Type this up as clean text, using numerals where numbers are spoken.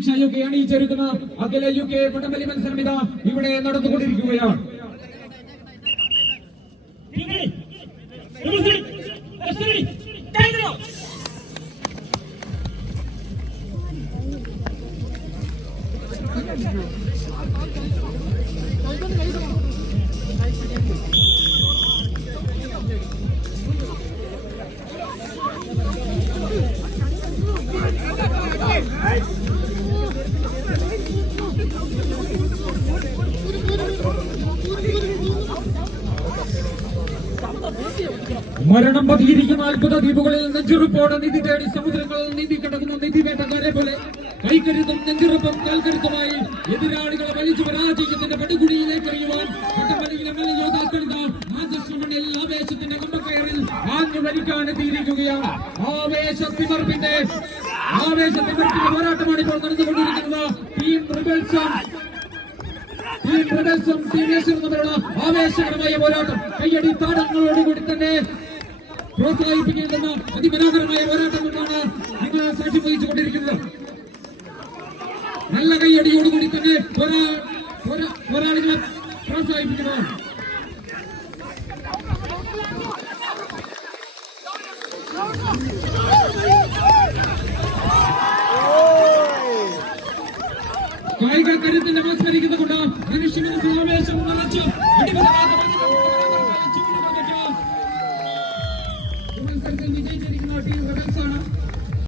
പ്രതീക്ഷയൊക്കെ അണിയിച്ചൊരുക്കുന്ന അഖില UK വടംവലി മത്സരം ഇതാ ഇവിടെ നടന്നുകൊണ്ടിരിക്കുകയാണ്. മരണം പതിയിരിക്കുന്ന അത്ഭുത ദ്വീപുകളിൽ നെഞ്ചുറുപ്പോടെ നിധി തേടി സമുദ്രങ്ങളിൽ നീന്തി കിടക്കുന്ന നിധി വേട്ടക്കാരെ പോലെ കൈക്കരുത്തും നെഞ്ചുറുപ്പും കാൽക്കരുത്തുമായി എതിരാളികളെ വലിച്ചു പരാജയത്തിന്റെ പടുകുടിയിലേക്ക് എറിയുവാൻ വടംവലിയിലെ നല്ല യോദ്ധാക്കളിതാ ആകാശമണ്ണിൽ ആവേശത്തിന്റെ കമ്പക്കയറിൽ ആഞ്ഞു വലിക്കാൻ എത്തിയിരിക്കുകയാണ്. ആവേശത്തിമർപ്പിന്റെ പോരാട്ടമാണ് ഇപ്പോൾ നടന്നുകൊണ്ടിരിക്കുന്നത്. ടീം റിബൽസും ടീം നേഷനും തമ്മിലുള്ള ആവേശകരമായ പോരാട്ടം കയ്യടി താടങ്ങളോടുകൂടി തന്നെ പ്രോത്സാഹിപ്പിക്കുന്ന അതിമനോഹരമായ പോരാട്ടം കൊണ്ടാണ് നിങ്ങൾ സാക്ഷ്യം വഹിച്ചുകൊണ്ടിരിക്കുന്നത്. നല്ല കയ്യടിയോടുകൂടി തന്നെ പോരാളികളെ പ്രോത്സാഹിപ്പിക്കണം. കായിക കരുത്തിന്റെ മത്സരിക്കുന്നത് കൊണ്ട് മനുഷ്യ മനസ്സിൽ ആവേശം നിറച്ച്